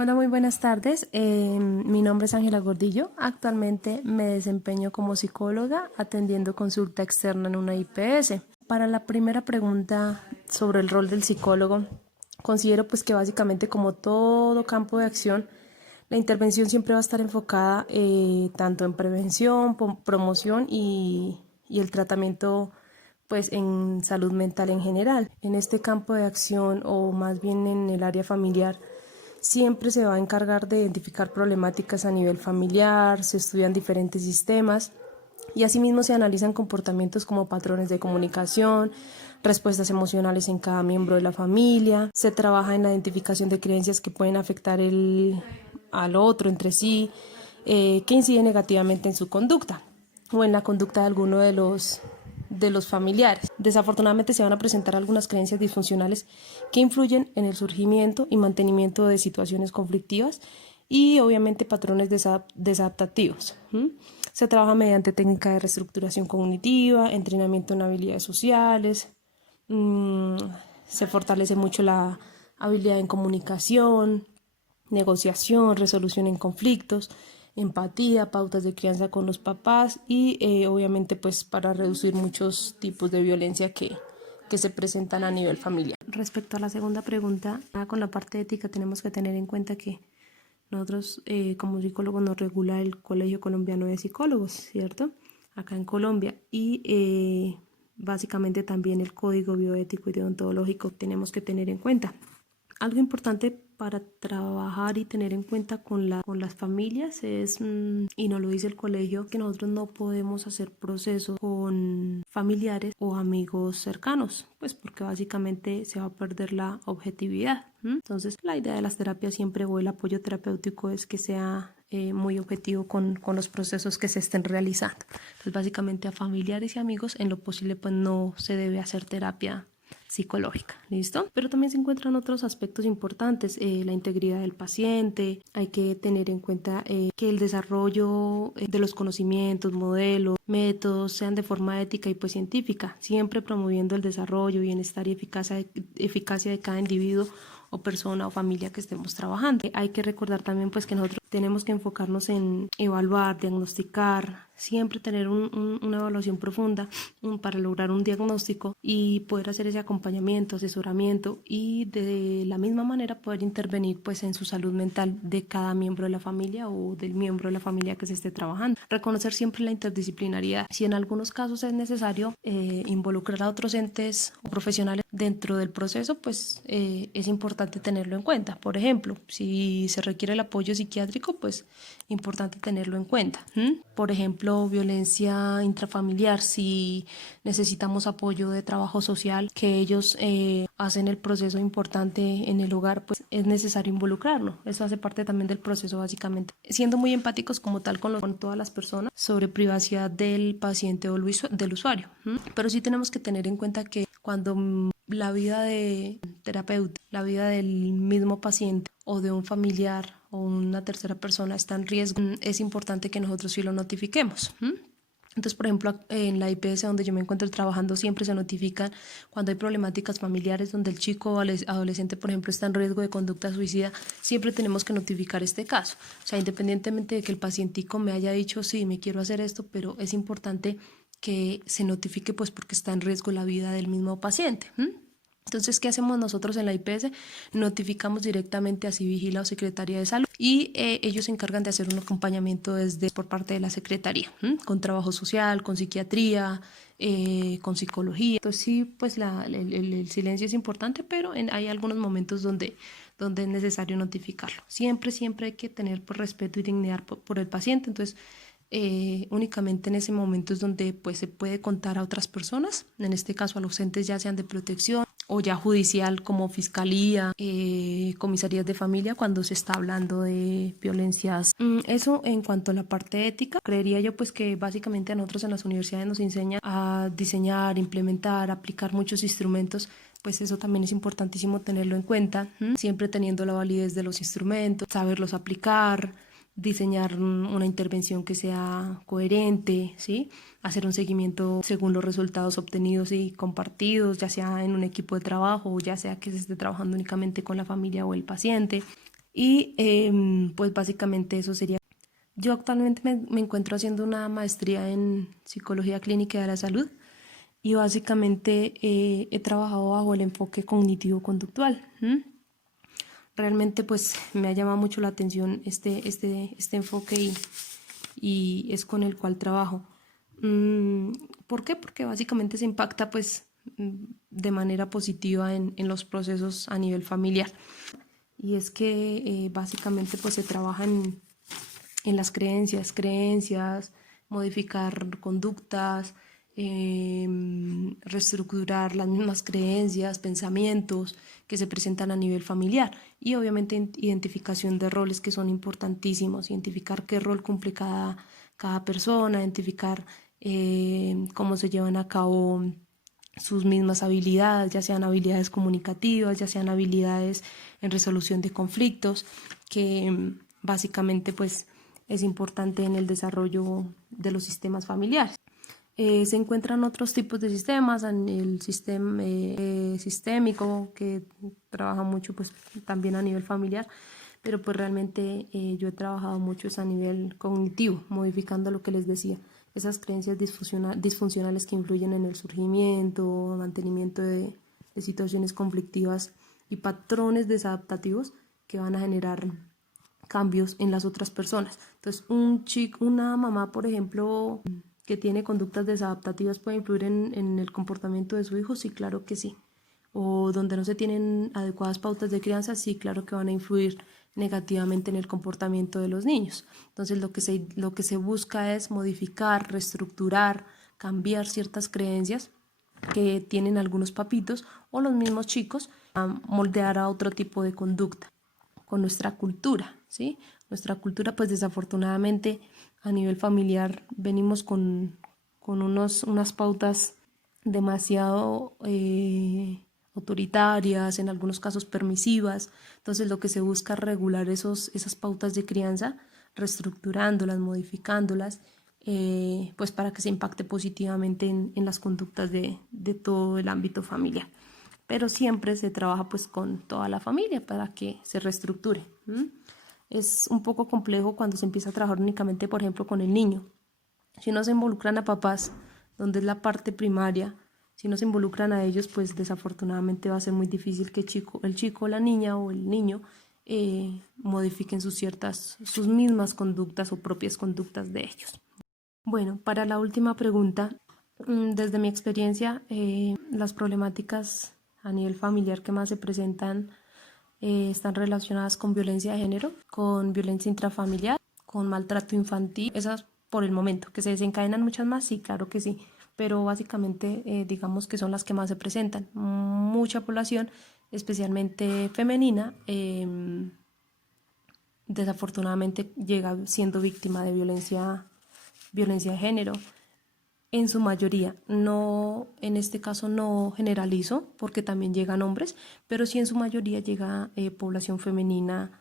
Hola, muy buenas tardes. Mi nombre es Ángela Gordillo. Actualmente me desempeño como psicóloga atendiendo consulta externa en una IPS. Para la primera pregunta sobre el rol del psicólogo, considero pues que básicamente como todo campo de acción, la intervención siempre va a estar enfocada tanto en prevención, promoción y el tratamiento pues en salud mental en general. En este campo de acción o más bien en el área familiar, siempre se va a encargar de identificar problemáticas a nivel familiar, se estudian diferentes sistemas y asimismo se analizan comportamientos como patrones de comunicación, respuestas emocionales en cada miembro de la familia, se trabaja en la identificación de creencias que pueden afectar al otro entre sí, que inciden negativamente en su conducta o en la conducta de alguno de los familiares. Desafortunadamente se van a presentar algunas creencias disfuncionales que influyen en el surgimiento y mantenimiento de situaciones conflictivas y obviamente patrones desadaptativos. Se trabaja mediante técnicas de reestructuración cognitiva, entrenamiento en habilidades sociales, se fortalece mucho la habilidad en comunicación, negociación, resolución en conflictos, empatía, pautas de crianza con los papás y obviamente pues para reducir muchos tipos de violencia que se presentan a nivel familiar. Respecto a la segunda pregunta, con la parte ética tenemos que tener en cuenta que nosotros como psicólogos nos regula el Colegio Colombiano de Psicólogos, ¿cierto? Acá en Colombia y básicamente también el Código Bioético y Deontológico tenemos que tener en cuenta. Algo importante para trabajar y tener en cuenta con las familias es, y nos lo dice el colegio, que nosotros no podemos hacer procesos con familiares o amigos cercanos, pues porque básicamente se va a perder la objetividad. Entonces, la idea de las terapias siempre o el apoyo terapéutico es que sea muy objetivo con los procesos que se estén realizando. Entonces, básicamente a familiares y amigos, en lo posible, pues no se debe hacer terapia psicológica, ¿listo? Pero también se encuentran otros aspectos importantes, la integridad del paciente, hay que tener en cuenta que el desarrollo de los conocimientos, modelos, métodos sean de forma ética y pues científica, siempre promoviendo el desarrollo, bienestar y eficacia de cada individuo o persona o familia que estemos trabajando. Hay que recordar también pues que nosotros tenemos que enfocarnos en evaluar, diagnosticar, siempre tener una evaluación profunda para lograr un diagnóstico y poder hacer ese acompañamiento, asesoramiento y de la misma manera poder intervenir pues en su salud mental de cada miembro de la familia o del miembro de la familia que se esté trabajando. Reconocer siempre la interdisciplinariedad. Si en algunos casos es necesario involucrar a otros entes o profesionales dentro del proceso, pues es importante tenerlo en cuenta. Por ejemplo, si se requiere el apoyo psiquiátrico, pues importante tenerlo en cuenta. Por ejemplo, violencia intrafamiliar, si necesitamos apoyo de trabajo social, que ellos hacen el proceso importante en el hogar, pues es necesario involucrarlo. Eso hace parte también del proceso básicamente. Siendo muy empáticos como tal con todas las personas sobre privacidad del paciente o del usuario. Pero sí tenemos que tener en cuenta que cuando la vida de terapeuta, la vida del mismo paciente o de un familiar o una tercera persona está en riesgo, es importante que nosotros sí lo notifiquemos. Entonces, por ejemplo, en la IPS donde yo me encuentro trabajando siempre se notifican cuando hay problemáticas familiares donde el chico o adolescente, por ejemplo, está en riesgo de conducta suicida, siempre tenemos que notificar este caso. O sea, independientemente de que el pacientico me haya dicho, sí, me quiero hacer esto, pero es importante que se notifique pues porque está en riesgo la vida del mismo paciente. Entonces, ¿qué hacemos nosotros en la IPS? Notificamos directamente a Civigila o Secretaría de Salud y ellos se encargan de hacer un acompañamiento por parte de la Secretaría, con trabajo social, con psiquiatría, con psicología. Entonces, sí, pues el silencio es importante, pero hay algunos momentos donde es necesario notificarlo. Siempre, siempre hay que tener por respeto y dignidad por el paciente. Entonces, únicamente en ese momento es donde pues se puede contar a otras personas, en este caso a los entes ya sean de protección o ya judicial como fiscalía, comisarías de familia cuando se está hablando de violencias. Eso en cuanto a la parte ética, creería yo pues que básicamente a nosotros en las universidades nos enseña a diseñar, implementar, aplicar muchos instrumentos, pues eso también es importantísimo tenerlo en cuenta, siempre teniendo la validez de los instrumentos, saberlos aplicar, diseñar una intervención que sea coherente, ¿sí? Hacer un seguimiento según los resultados obtenidos y compartidos, ya sea en un equipo de trabajo o ya sea que se esté trabajando únicamente con la familia o el paciente. Y pues básicamente eso sería. Yo actualmente me encuentro haciendo una maestría en psicología clínica de la salud y básicamente he trabajado bajo el enfoque cognitivo-conductual. Realmente pues me ha llamado mucho la atención este enfoque y es con el cual trabajo. ¿Por qué? Porque básicamente se impacta pues de manera positiva en los procesos a nivel familiar. Y es que básicamente pues se trabaja en las creencias, modificar conductas, reestructurar las mismas creencias, pensamientos que se presentan a nivel familiar y obviamente identificación de roles que son importantísimos, identificar qué rol cumple cada persona, identificar cómo se llevan a cabo sus mismas habilidades, ya sean habilidades comunicativas, ya sean habilidades en resolución de conflictos, que básicamente pues es importante en el desarrollo de los sistemas familiares. Se encuentran otros tipos de sistemas, el sistema sistémico que trabaja mucho pues también a nivel familiar, pero pues realmente yo he trabajado mucho es a nivel cognitivo, modificando lo que les decía, esas creencias disfuncionales que influyen en el surgimiento, mantenimiento de situaciones conflictivas y patrones desadaptativos que van a generar cambios en las otras personas. Entonces, una mamá, por ejemplo, que tiene conductas desadaptativas puede influir en el comportamiento de su hijo, sí, claro que sí. O donde no se tienen adecuadas pautas de crianza, sí, claro que van a influir negativamente en el comportamiento de los niños. Entonces, lo que se busca es modificar, reestructurar, cambiar ciertas creencias que tienen algunos papitos o los mismos chicos a moldear a otro tipo de conducta con nuestra cultura, ¿sí? Nuestra cultura, pues desafortunadamente a nivel familiar venimos con unas pautas demasiado autoritarias, en algunos casos permisivas. Entonces lo que se busca es regular esas pautas de crianza, reestructurándolas, modificándolas, pues para que se impacte positivamente en las conductas de todo el ámbito familiar. Pero siempre se trabaja pues con toda la familia para que se reestructure. Es un poco complejo cuando se empieza a trabajar únicamente, por ejemplo, con el niño. Si no se involucran a papás, donde es la parte primaria, si no se involucran a ellos, pues desafortunadamente va a ser muy difícil que el chico, la niña o el niño modifiquen sus mismas conductas o propias conductas de ellos. Bueno, para la última pregunta, desde mi experiencia, las problemáticas a nivel familiar que más se presentan están relacionadas con violencia de género, con violencia intrafamiliar, con maltrato infantil. Esas por el momento, que se desencadenan muchas más, sí, claro que sí, pero básicamente digamos que son las que más se presentan. Mucha población, especialmente femenina, desafortunadamente llega siendo víctima de violencia de género en su mayoría. No, en este caso no generalizo porque también llegan hombres, pero sí en su mayoría llega población femenina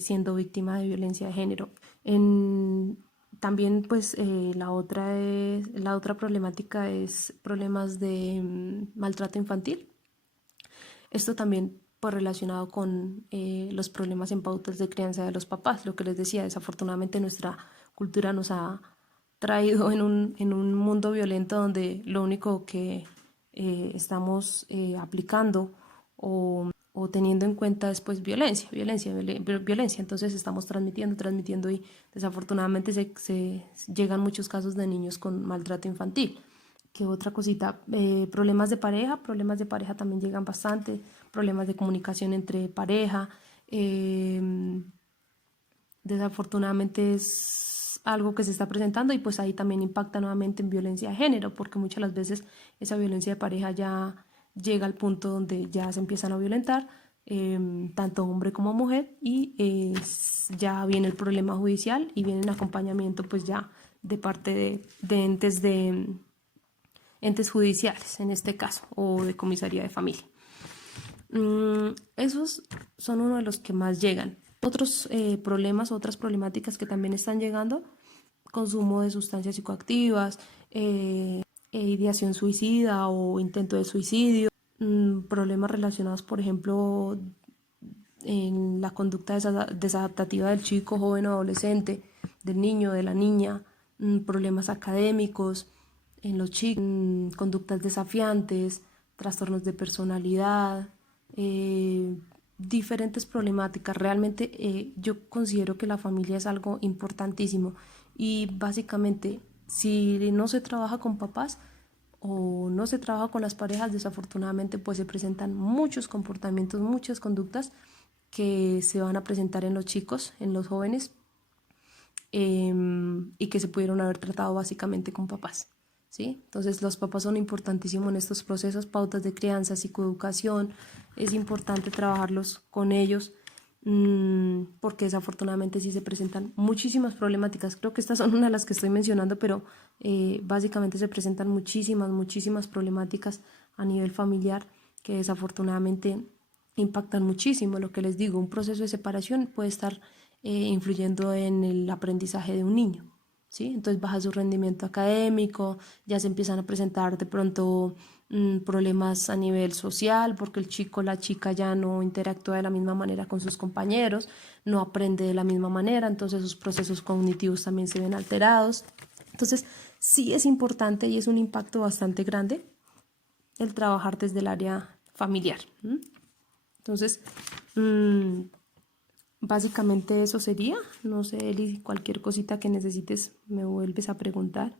siendo víctima de violencia de género. También pues la otra problemática es problemas de maltrato infantil. Esto también pues relacionado con los problemas en pautas de crianza de los papás. Lo que les decía, desafortunadamente nuestra cultura nos ha traído en un mundo violento donde lo único que estamos aplicando o teniendo en cuenta es pues violencia. Entonces estamos transmitiendo y desafortunadamente se llegan muchos casos de niños con maltrato infantil. ¿Qué otra cosita? Problemas de pareja también llegan bastante, problemas de comunicación entre pareja. Desafortunadamente es algo que se está presentando y pues ahí también impacta nuevamente en violencia de género, porque muchas las veces esa violencia de pareja ya llega al punto donde ya se empiezan a violentar, tanto hombre como mujer, y ya viene el problema judicial y viene el acompañamiento pues ya de parte de entes judiciales en este caso, o de comisaría de familia. Esos son uno de los que más llegan. Otros problemas, otras problemáticas que también están llegando: consumo de sustancias psicoactivas, ideación suicida o intento de suicidio, problemas relacionados, por ejemplo, en la conducta desadaptativa del chico, joven o adolescente, del niño, de la niña, problemas académicos, en los chicos, conductas desafiantes, trastornos de personalidad, diferentes problemáticas. Realmente yo considero que la familia es algo importantísimo y básicamente si no se trabaja con papás o no se trabaja con las parejas, desafortunadamente pues se presentan muchos comportamientos, muchas conductas que se van a presentar en los chicos, en los jóvenes, y que se pudieron haber tratado básicamente con papás. ¿Sí? Entonces los papás son importantísimos en estos procesos, pautas de crianza, psicoeducación, es importante trabajarlos con ellos, porque desafortunadamente sí se presentan muchísimas problemáticas. Creo que estas son una de las que estoy mencionando, pero básicamente se presentan muchísimas problemáticas a nivel familiar que desafortunadamente impactan muchísimo. Lo que les digo, un proceso de separación puede estar influyendo en el aprendizaje de un niño. ¿Sí? Entonces baja su rendimiento académico, ya se empiezan a presentar de pronto problemas a nivel social, porque el chico o la chica ya no interactúa de la misma manera con sus compañeros, no aprende de la misma manera, entonces sus procesos cognitivos también se ven alterados. Entonces sí es importante y es un impacto bastante grande el trabajar desde el área familiar. Entonces, básicamente eso sería. No sé, Eli, cualquier cosita que necesites me vuelves a preguntar.